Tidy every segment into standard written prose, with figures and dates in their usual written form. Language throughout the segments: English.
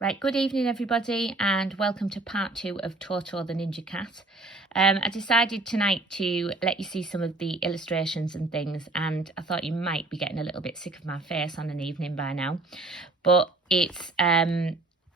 Right, good evening everybody and welcome to part 2 of Toto the Ninja Cat. I decided tonight to let you see some of the illustrations and things, and I thought you might be getting a little bit sick of my face on an evening by now. But it's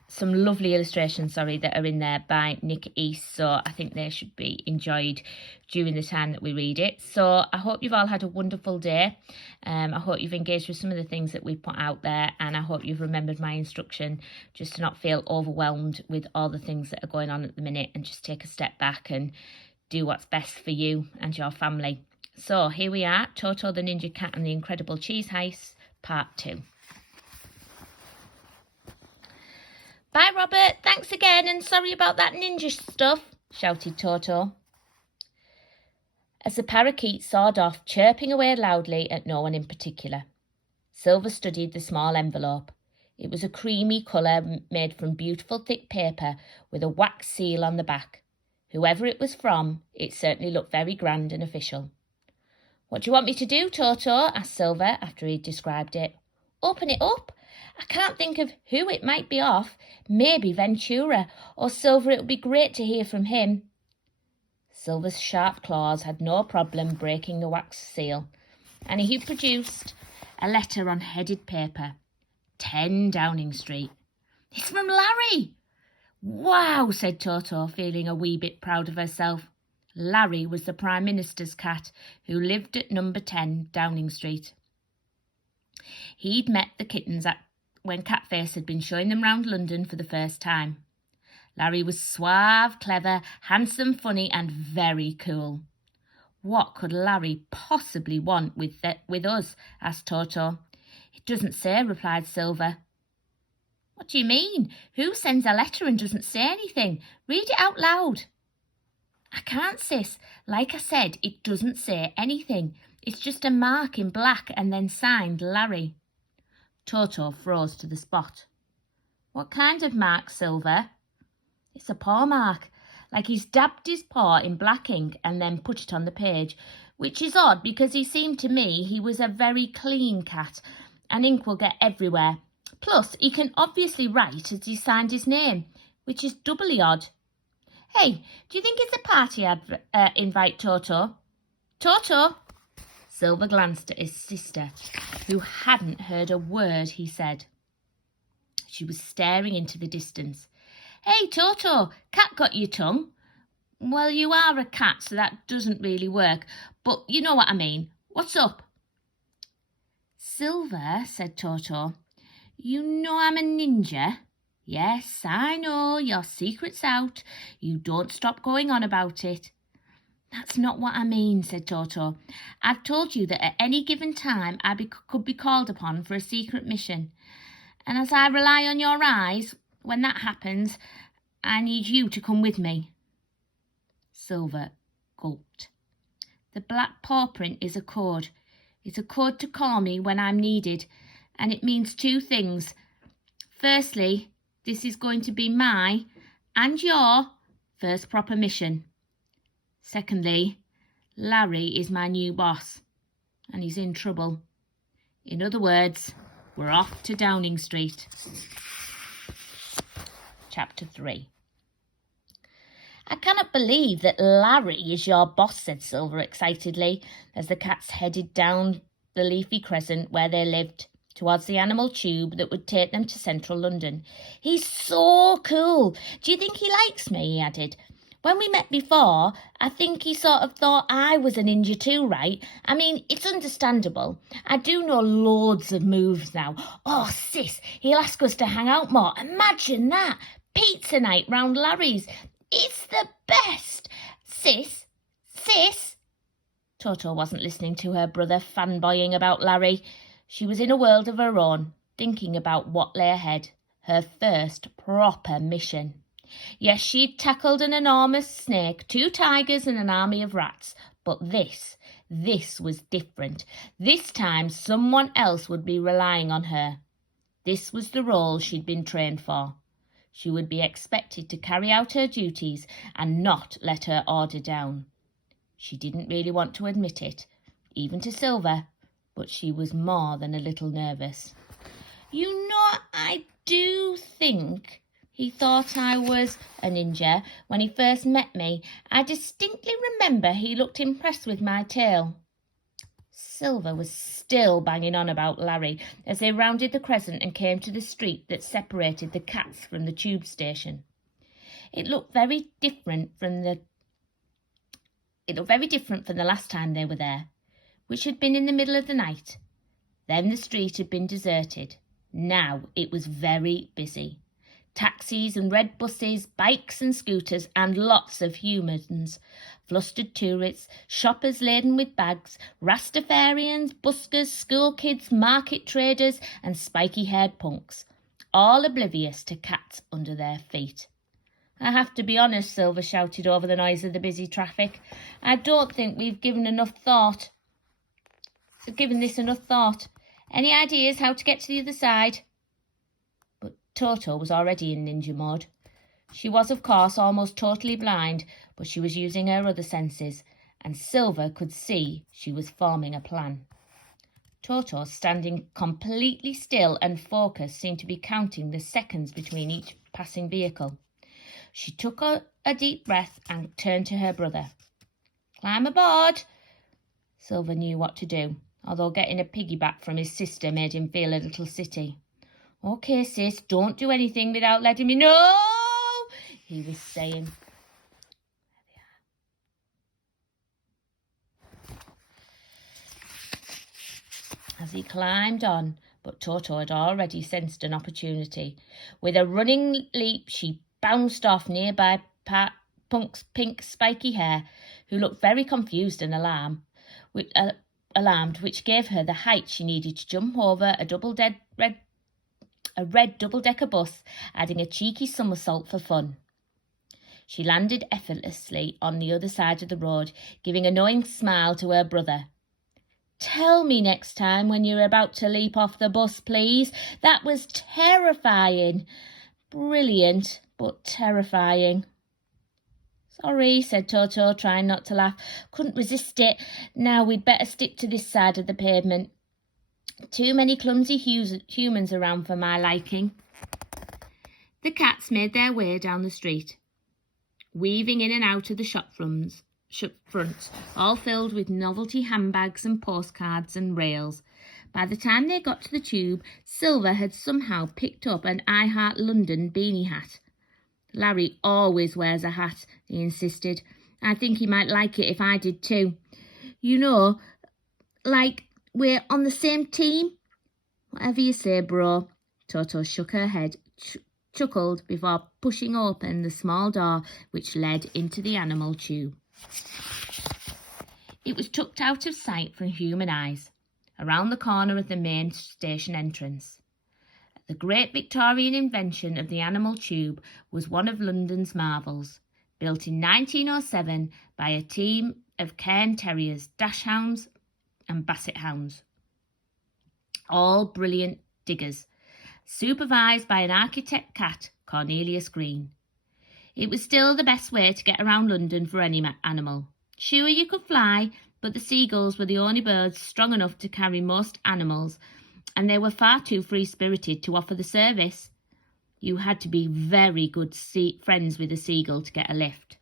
some lovely illustrations, that are in there by Nick East, so I think they should be enjoyed during the time that we read it. So I hope you've all had a wonderful day. I hope you've engaged with some of the things that we've put out there, and I hope you've remembered my instruction just to not feel overwhelmed with all the things that are going on at the minute, and just take a step back and do what's best for you and your family. So here we are, Toto the Ninja Cat and the Incredible Cheese Heist, part 2. Bye, Robert. Thanks again, and sorry about that ninja stuff, shouted Toto, as the parakeet soared off, chirping away loudly at no one in particular. Silver studied the small envelope. It was a creamy colour made from beautiful thick paper with a wax seal on the back. Whoever it was from, it certainly looked very grand and official. "What do you want me to do, Toto?" asked Silver after he'd described it. "Open it up. I can't think of who it might be off. Maybe Ventura, or Silver. It would be great to hear from him." Silver's sharp claws had no problem breaking the wax seal, and he produced a letter on headed paper. 10 Downing Street. "It's from Larry!" "Wow," said Toto, feeling a wee bit proud of herself. Larry was the Prime Minister's cat who lived at number 10 Downing Street. He'd met the kittens when Catface had been showing them round London for the first time. Larry was suave, clever, handsome, funny, and very cool. "What could Larry possibly want with us?" asked Toto. "It doesn't say," replied Silver. "What do you mean? Who sends a letter and doesn't say anything? Read it out loud." "I can't, sis. Like I said, it doesn't say anything. It's just a mark in black and then signed Larry." Toto froze to the spot. "What kind of mark, Silver?" "It's a paw mark, like he's dabbed his paw in black ink and then put it on the page, which is odd because he seemed to me he was a very clean cat, and ink will get everywhere. Plus, he can obviously write as he signed his name, which is doubly odd. Hey, do you think it's a party invite, Toto?" "Toto!" Silver glanced at his sister, who hadn't heard a word he said. She was staring into the distance. "Hey, Toto, cat got your tongue?" "Well, you are a cat, so that doesn't really work, but you know what I mean. What's up?" "Silver," said Toto, "you know I'm a ninja." "Yes, I know, your secret's out. You don't stop going on about it." "That's not what I mean," said Toto. "I've told you that at any given time I could be called upon for a secret mission. And as I rely on your eyes, when that happens, I need you to come with me." Silver gulped. "The black paw print is a code. It's a code to call me when I'm needed, and it means 2 things. Firstly, this is going to be my and your first proper mission. Secondly, Larry is my new boss, and he's in trouble. In other words, we're off to Downing Street." Chapter 3. "I cannot believe that Larry is your boss," said Silver excitedly, as the cats headed down the leafy crescent where they lived, towards the animal tube that would take them to central London. "He's so cool. Do you think he likes me?" he added. "When we met before, I think he sort of thought I was a ninja too, right? I mean, it's understandable. I do know loads of moves now. Oh, sis, he'll ask us to hang out more. Imagine that. Pizza night round Larry's. It's the best. Sis. Toto wasn't listening to her brother fanboying about Larry. She was in a world of her own, thinking about what lay ahead, her first proper mission. Yes, she'd tackled an enormous snake, 2 tigers and an army of rats, but this was different. This time someone else would be relying on her. This was the role she'd been trained for. She would be expected to carry out her duties and not let her order down. She didn't really want to admit it, even to Silver, but she was more than a little nervous. "You know, I do think he thought I was a ninja when he first met me. I distinctly remember he looked impressed with my tail. Silver was still banging on about Larry as they rounded the crescent and came to the street that separated the Cats from the tube station. It looked very different from the last time they were there, which had been in the middle of the night. Then the street had been deserted. Now it was very busy. Taxis and red buses, bikes and scooters, and lots of humans. Flustered tourists, shoppers laden with bags, Rastafarians, buskers, school kids, market traders, and spiky-haired punks, all oblivious to cats under their feet. I have to be honest, Silver shouted over the noise of the busy traffic. I don't think we've given this enough thought. Any ideas how to get to the other side? But Toto was already in ninja mode. She was, of course, almost totally blind, but she was using her other senses, and Silver could see she was forming a plan. Toto, standing completely still and focused, seemed to be counting the seconds between each passing vehicle. She took a deep breath and turned to her brother. "Climb aboard." Silver knew what to do, although getting a piggyback from his sister made him feel a little silly. "Okay, sis, don't do anything without letting me know," he was saying. As he climbed on, but Toto had already sensed an opportunity. With a running leap, she bounced off nearby Punk's pink spiky hair, who looked very confused and alarmed, which gave her the height she needed to jump over a red double-decker bus, adding a cheeky somersault for fun. She landed effortlessly on the other side of the road, giving a knowing smile to her brother. "Tell me next time when you're about to leap off the bus, please. That was terrifying." "Brilliant, but terrifying." "Sorry," said Toto, trying not to laugh. "Couldn't resist it. Now we'd better stick to this side of the pavement. Too many clumsy humans around for my liking." The Cats made their way down the street, weaving in and out of the shop fronts, all filled with novelty handbags and postcards and rails. By the time they got to the tube, Silver had somehow picked up an I Heart London beanie hat. "Larry always wears a hat," he insisted. "I think he might like it if I did too. You know, like we're on the same team." "Whatever you say, bro." Toto shook her head, chuckled before pushing open the small door which led into the animal tube. It was tucked out of sight from human eyes, around the corner of the main station entrance. The great Victorian invention of the animal tube was one of London's marvels, built in 1907 by a team of Cairn Terriers, Dachshunds and Basset Hounds, all brilliant diggers, supervised by an architect cat, Cornelius Green. It was still the best way to get around London for any animal. Sure, you could fly, but the seagulls were the only birds strong enough to carry most animals, and they were far too free-spirited to offer the service. You had to be very good friends with a seagull to get a lift.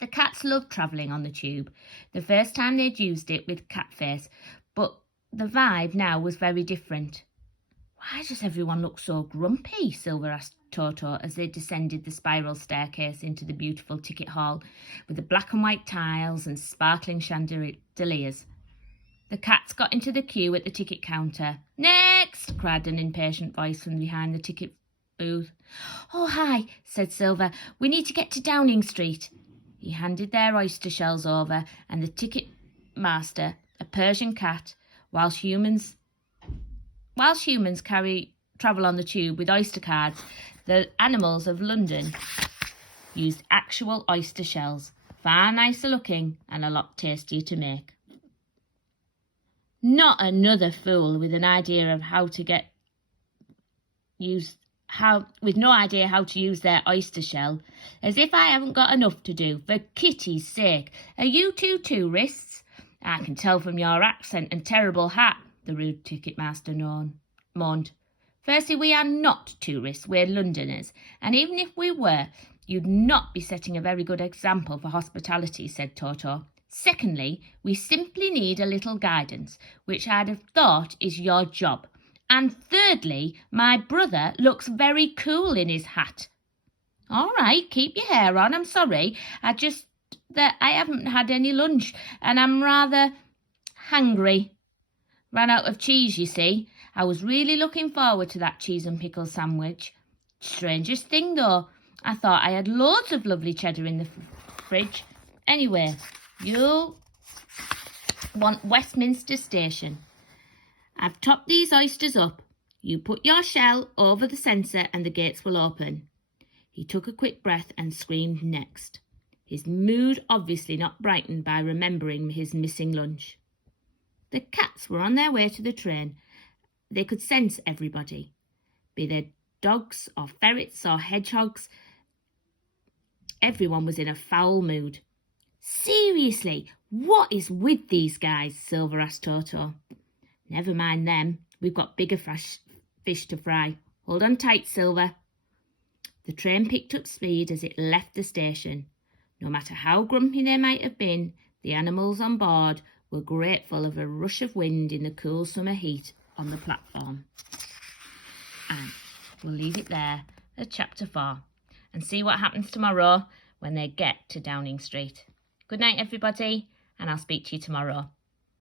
The Cats loved travelling on the tube. The first time they'd used it with Catface, but the vibe now was very different. "Why does everyone look so grumpy?" Silver asked Toto as they descended the spiral staircase into the beautiful ticket hall with the black and white tiles and sparkling chandeliers. The Cats got into the queue at the ticket counter. "Next!" cried an impatient voice from behind the ticket booth. "Oh, hi," said Silver. "We need to get to Downing Street." He handed their oyster shells over, and the ticket master, a Persian cat, whilst humans travel on the tube with oyster cards, the animals of London used actual oyster shells, far nicer looking and a lot tastier to make. Not another fool with no idea how to use their oyster shell. As if I haven't got enough to do, for Kitty's sake. Are you two tourists? I can tell from your accent and terrible hat, the rude ticket master moaned. Firstly, we are not tourists, we're Londoners, and even if we were, you'd not be setting a very good example for hospitality, said Toto. Secondly, we simply need a little guidance, which I'd have thought is your job. And thirdly, my brother looks very cool in his hat. All right, keep your hair on, I'm sorry. I haven't had any lunch and I'm rather hungry. Ran out of cheese, you see. I was really looking forward to that cheese and pickle sandwich. Strangest thing, though. I thought I had loads of lovely cheddar in the fridge. Anyway, you'll want Westminster Station. I've topped these oysters up. You put your shell over the sensor and the gates will open. He took a quick breath and screamed next. His mood obviously not brightened by remembering his missing lunch. The cats were on their way to the train. They could sense everybody, be they dogs or ferrets or hedgehogs. Everyone was in a foul mood. Seriously, what is with these guys? Silver asked Toto. Never mind them. We've got bigger fish to fry. Hold on tight, Silver. The train picked up speed as it left the station. No matter how grumpy they might have been, the animals on board were grateful of a rush of wind in the cool summer heat on the platform. And we'll leave it there at chapter 4 and see what happens tomorrow when they get to Downing Street. Good night, everybody, and I'll speak to you tomorrow.